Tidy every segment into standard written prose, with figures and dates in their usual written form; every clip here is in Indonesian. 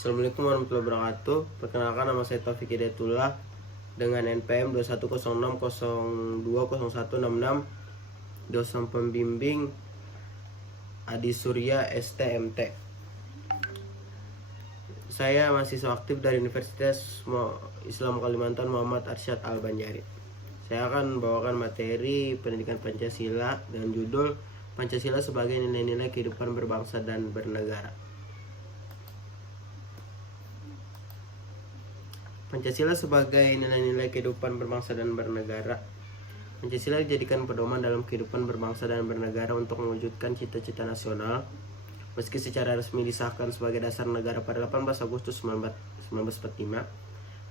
Assalamualaikum warahmatullahi wabarakatuh. Perkenalkan, nama saya Taufik Hidayatullah dengan NPM 2106020166, dosen pembimbing Adi Surya STMT. Saya mahasiswa aktif dari Universitas Islam Kalimantan Muhammad Arsyad Al-Banjari. Saya akan membawakan materi pendidikan Pancasila dengan judul Pancasila sebagai nilai-nilai kehidupan berbangsa dan bernegara. Pancasila sebagai nilai-nilai kehidupan berbangsa dan bernegara. Pancasila dijadikan pedoman dalam kehidupan berbangsa dan bernegara untuk mewujudkan cita-cita nasional. Meski secara resmi disahkan sebagai dasar negara pada 18 Agustus 1945,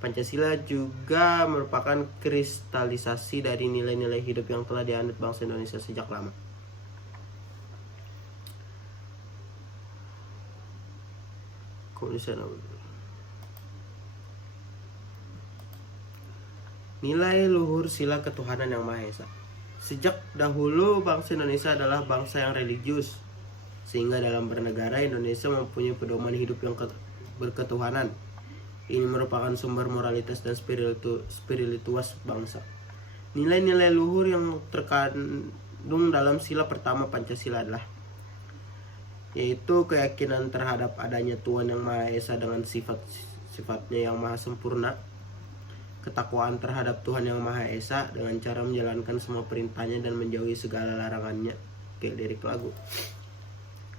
Pancasila juga merupakan kristalisasi dari nilai-nilai hidup yang telah dianut bangsa Indonesia sejak lama. Nilai luhur sila ketuhanan yang Maha Esa. Sejak dahulu bangsa Indonesia adalah bangsa yang religius, sehingga dalam bernegara Indonesia mempunyai pedoman hidup yang berketuhanan. Ini merupakan sumber moralitas dan spiritualitas bangsa. Nilai-nilai luhur yang terkandung dalam sila pertama Pancasila adalah yaitu keyakinan terhadap adanya Tuhan yang Maha Esa dengan sifat-sifatnya yang maha sempurna, ketakwaan terhadap Tuhan yang Maha Esa dengan cara menjalankan semua perintahnya dan menjauhi segala larangannya, kayak lirik lagu.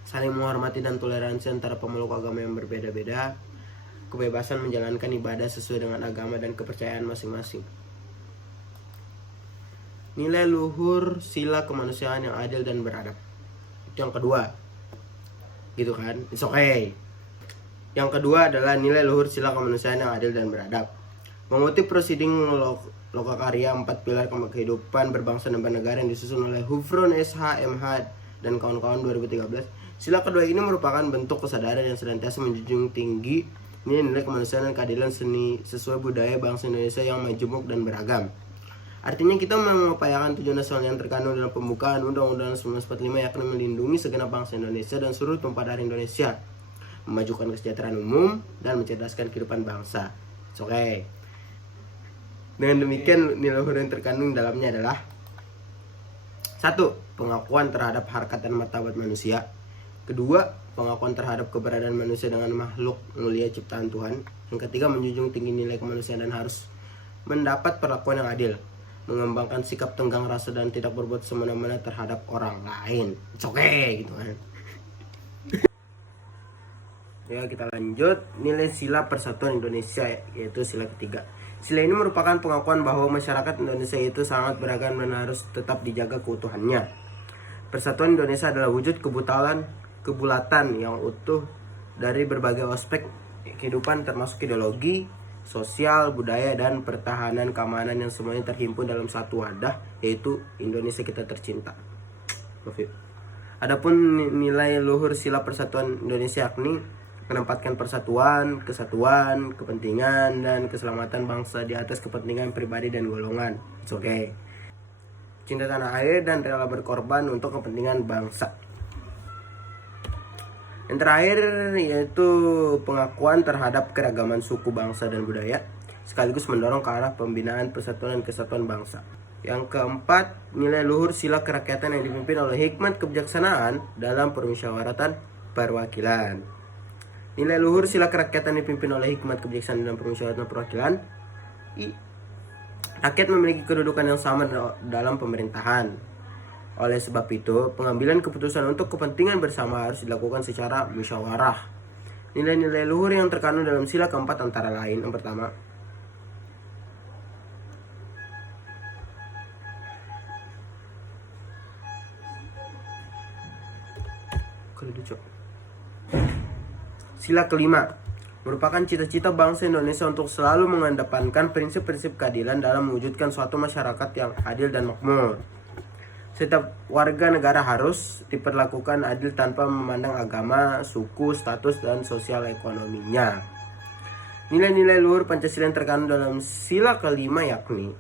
Saling menghormati dan toleransi antara pemeluk agama yang berbeda-beda, kebebasan menjalankan ibadah sesuai dengan agama dan kepercayaan masing-masing. Nilai luhur sila kemanusiaan yang adil dan beradab. Itu yang kedua. Gitu kan? It's okay. Yang kedua adalah nilai luhur sila kemanusiaan yang adil dan beradab. Mengutip Proceeding Lokakarya 4 Pilar Kehidupan Berbangsa dan Bernegara yang disusun oleh Hufron SH MH dan kawan-kawan 2013, sila kedua ini merupakan bentuk kesadaran yang senantiasa menjunjung tinggi nilai kemanusiaan dan keadilan seni sesuai budaya bangsa Indonesia yang majemuk dan beragam. Artinya kita mengupayakan tujuan nasional yang terkandung dalam pembukaan Undang-Undang 1945, yakni melindungi segenap bangsa Indonesia dan seluruh tumpah darah Indonesia, memajukan kesejahteraan umum dan mencerdaskan kehidupan bangsa. Oke. Dengan demikian, nilai luhur yang terkandung dalamnya adalah 1. Pengakuan terhadap harkat dan martabat manusia. 2. Pengakuan terhadap keberadaan manusia dengan makhluk mulia ciptaan Tuhan. Yang 3. Menjunjung tinggi nilai kemanusiaan dan harus mendapat perlakuan yang adil, mengembangkan sikap tenggang rasa dan tidak berbuat semena-mena terhadap orang lain. Oke, gitu kan. Ya, kita lanjut. Nilai sila persatuan Indonesia, yaitu sila ketiga. Sila ini merupakan pengakuan bahwa masyarakat Indonesia itu sangat beragam dan harus tetap dijaga keutuhannya. Persatuan Indonesia adalah wujud kebulatan yang utuh dari berbagai aspek kehidupan termasuk ideologi, sosial, budaya, dan pertahanan keamanan yang semuanya terhimpun dalam satu wadah, yaitu Indonesia kita tercinta. Adapun nilai luhur sila persatuan Indonesia yakni menempatkan persatuan, kesatuan, kepentingan, dan keselamatan bangsa di atas kepentingan pribadi dan golongan. It's okay. Cinta tanah air dan rela berkorban untuk kepentingan bangsa. Yang terakhir yaitu pengakuan terhadap keragaman suku, bangsa, dan budaya, sekaligus mendorong ke arah pembinaan persatuan dan kesatuan bangsa. Yang keempat, nilai luhur sila kerakyatan yang dipimpin oleh hikmat kebijaksanaan dalam permusyawaratan perwakilan. Nilai luhur sila kerakyatan dipimpin oleh hikmat kebijaksanaan dalam permusyawaratan perwakilan. Rakyat memiliki kedudukan yang sama dalam pemerintahan. Oleh sebab itu, pengambilan keputusan untuk kepentingan bersama harus dilakukan secara musyawarah. Nilai-nilai luhur yang terkandung dalam sila keempat antara lain, yang pertama, sila kelima merupakan cita-cita bangsa Indonesia untuk selalu mengedepankan prinsip-prinsip keadilan dalam mewujudkan suatu masyarakat yang adil dan makmur. Setiap warga negara harus diperlakukan adil tanpa memandang agama, suku, status, dan sosial ekonominya. Nilai-nilai luhur Pancasila yang terkandung dalam sila kelima yakni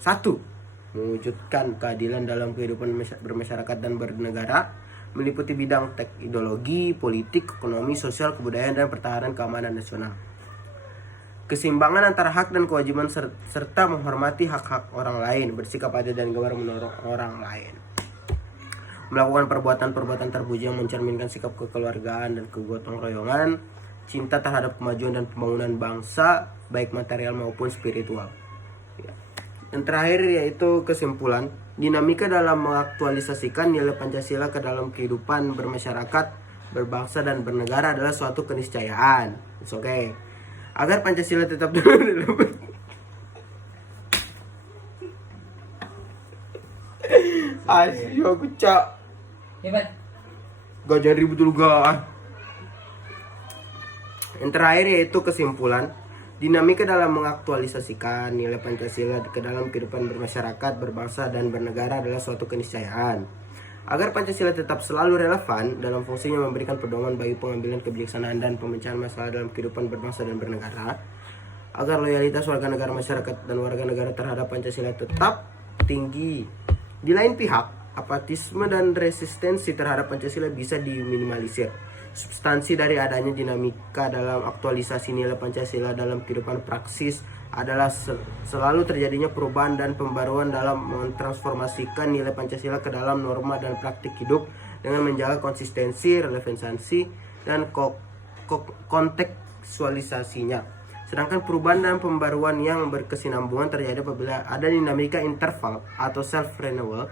1. Mewujudkan keadilan dalam kehidupan bermasyarakat dan bernegara. meliputi bidang ideologi, politik, ekonomi, sosial, kebudayaan, dan pertahanan keamanan nasional. Keseimbangan antara hak dan kewajiban serta menghormati hak-hak orang lain, bersikap adil dan gemar menolong orang lain. Melakukan perbuatan-perbuatan terpuji yang mencerminkan sikap kekeluargaan dan kegotong royongan, cinta terhadap kemajuan dan pembangunan bangsa, baik material maupun spiritual. Dan terakhir yaitu kesimpulan, dinamika dalam mengaktualisasikan nilai Pancasila ke dalam kehidupan bermasyarakat, berbangsa, dan bernegara adalah suatu keniscayaan. It's okay. Agar Pancasila tetap Asyik aku cak. Gak jadi ribut dulu gak. Yang terakhir yaitu kesimpulan, dinamika dalam mengaktualisasikan nilai Pancasila ke dalam kehidupan bermasyarakat, berbangsa, dan bernegara adalah suatu keniscayaan. Agar Pancasila tetap selalu relevan dalam fungsinya memberikan pedoman bagi pengambilan kebijaksanaan dan pemecahan masalah dalam kehidupan berbangsa dan bernegara, agar loyalitas warga negara masyarakat dan warga negara terhadap Pancasila tetap tinggi. Di lain pihak, apatisme dan resistensi terhadap Pancasila bisa diminimalisir. Substansi dari adanya dinamika dalam aktualisasi nilai Pancasila dalam kehidupan praksis adalah selalu terjadinya perubahan dan pembaruan dalam mentransformasikan nilai Pancasila ke dalam norma dan praktik hidup dengan menjaga konsistensi, relevansi, dan kontekstualisasinya. Sedangkan perubahan dan pembaruan yang berkesinambungan terjadi apabila ada dinamika interval atau self-renewal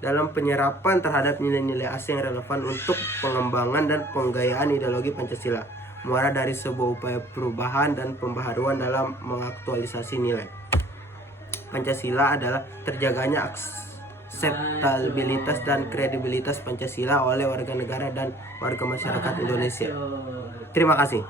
dalam penyerapan terhadap nilai-nilai asing yang relevan untuk pengembangan dan penggayaan ideologi Pancasila, muara dari sebuah upaya perubahan dan pembaharuan dalam mengaktualisasi nilai Pancasila adalah terjaganya akseptabilitas dan kredibilitas Pancasila oleh warga negara dan warga masyarakat Indonesia. Terima kasih.